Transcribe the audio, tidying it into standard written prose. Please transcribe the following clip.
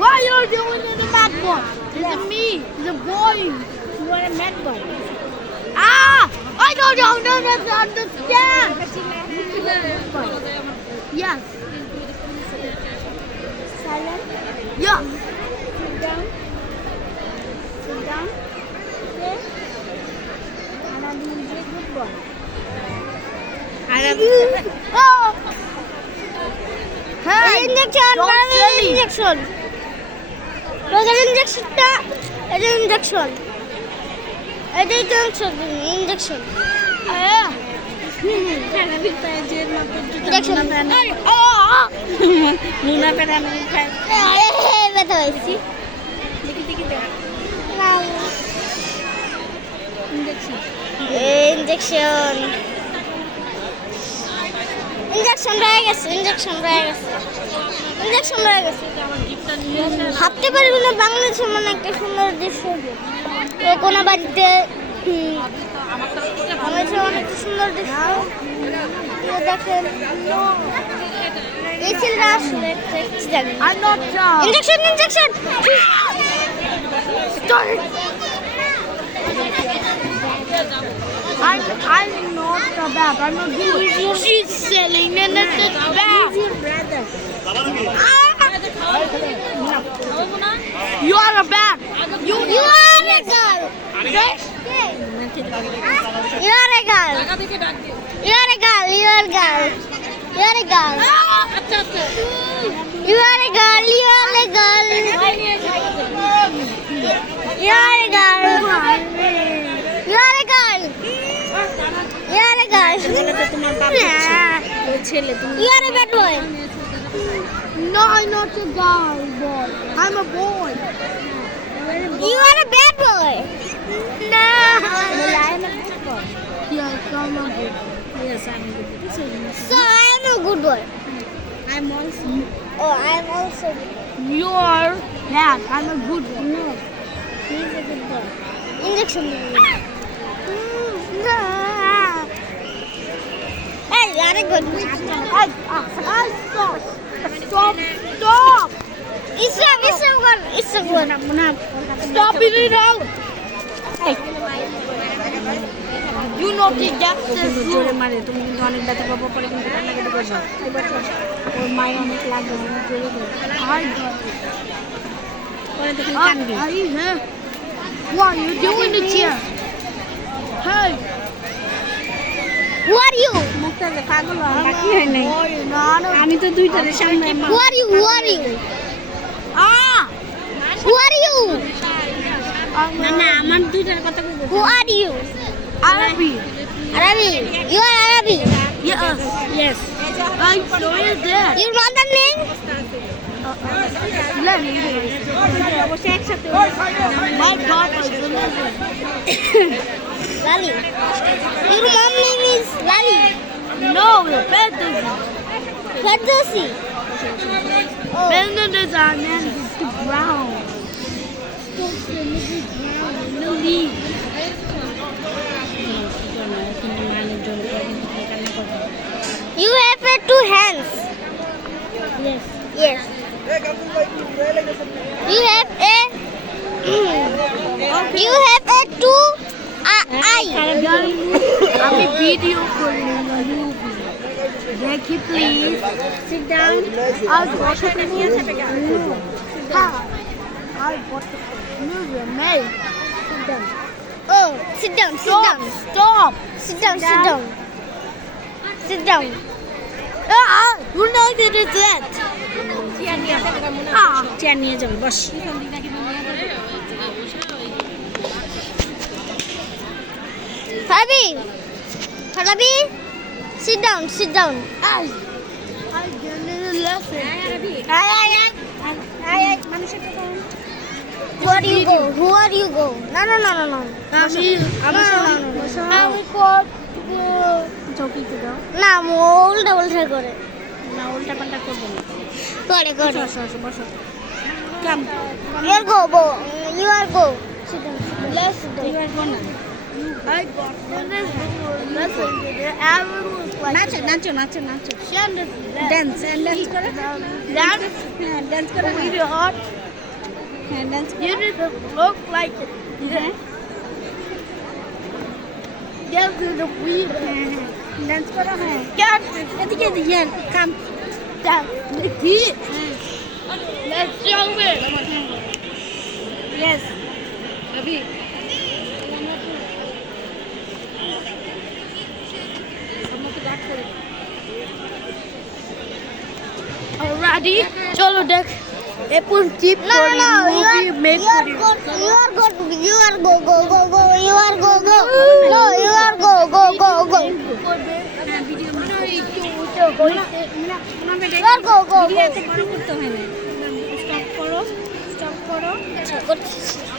Why you're doing in the mad boy? It's me, the boy. You are a mad boy. Ah! I don't understand. Yes. Silent. Yeah. Sit down. Sit down. Okay. Anadi is a good boy. Oh. Hey. Injection. Don't silly. Injection. Roger injection. Injection. Injection. Injection. লুনা পেরা আমি খাই ব্যথা হয়েছি injection injection রয়ে গেছে ভাবতে পারবি না বাংলাদেশের মানে একটা সুন্দর দৃশ্য তো কোনো বাড়িতে বাংলাদেশের অনেক সুন্দর দৃশ্য দেখেন এই ছেলেরা আসলে জানি I'm not sure. Injection Stop it. I'm not the bad. I'm not good. She's selling and it's bad. You are a bad. You are a girl. Yes. You are a girl. You are a girl. You are a girl. You are a girl. You are a girl. You are a girl. You are a girl. You are a girl. You are a girl. তোমার বাবা ওই ছেলে তুমি You are a bad boy. No, I'm not a guy, boy. I'm a boy. You are a bad boy. No. Well, I am a good boy. Yes, I'm a boy. yes I'm good So I am a good boy. I'm also Oh, I am also good. You are bad. I'm a good one. No, he is a good boy. Injection. Hey, you are a good boy. Stop. Stop. It's a good. Stop it out. Hey. You know the depth is জোরে মারে তুমি কিন্তু অনেক ব্যথা পাবো পরে কিন্তু কান্নাকাটি করবে এবার ওর মায়ের অনেক লাগবে অনেক জোরে করে পরে দেখি কানবি Are you here? What are you doing in here? Hey. Who are you? মুখটা যে পাগল হয় বাকি হয় নাই Boy, not a... আমি তো দুইটারে সামনে Who are you? Who are you? Ah! Who are you? না না আমার দুইটার কথা বলবো Who are you? Arabi. Arabi. You are Arabi. Yes. yes I'm sorry that. Your mother name? Let me অবশ্যই একসাথে My papa is a lizard. Lali. Your mom name is Lali. No, the bed is... Ferdowsi. Oh. Bended is our man is the ground. No need. You have two hands. yes Yes. You have a. You have a two eye. আমি video করি দেখি please sit down আর বসাতে নিয়ে যাবে হ্যাঁ আর বসাতে নিয়ে মেই Oh, sit down. Sit stop down. stop Sit down. Sit down. Sit down. you know that is it ah chair নিয়ে যাবো বস Falabi. Falabi. Sit down. Sit down. I didn't listen Who are you go? Who are you go? No. আমি আমি কর চৌকিতে দাও না উল্টা করে না উল্টা পাল্টা করবো না করে বসো বসো বসো কাম You are go. You are go. Sit down. Let's do. you are gonna I got this listen everyone nacho nacho nacho nacho Shannon dance dance করো dance হ্যাঁ ড্যান্স করো video hot হ্যাঁ dance You need to look like it. হ্যাঁ Get to the wheel. Dance করো হ্যাঁ Get এদিকে এদিকে কাম down the key. Let's jump it. Yes Abhi. Alrighty, chalo deck. Apple tip No, for no, you movie made for you. you are go, you are go, go, go, go, you are go, go. No, you are go, go, go, go. You are go, go, go. ভিডিওতে বড় করতে হয় না stop করো আচ্ছা, করতেছি।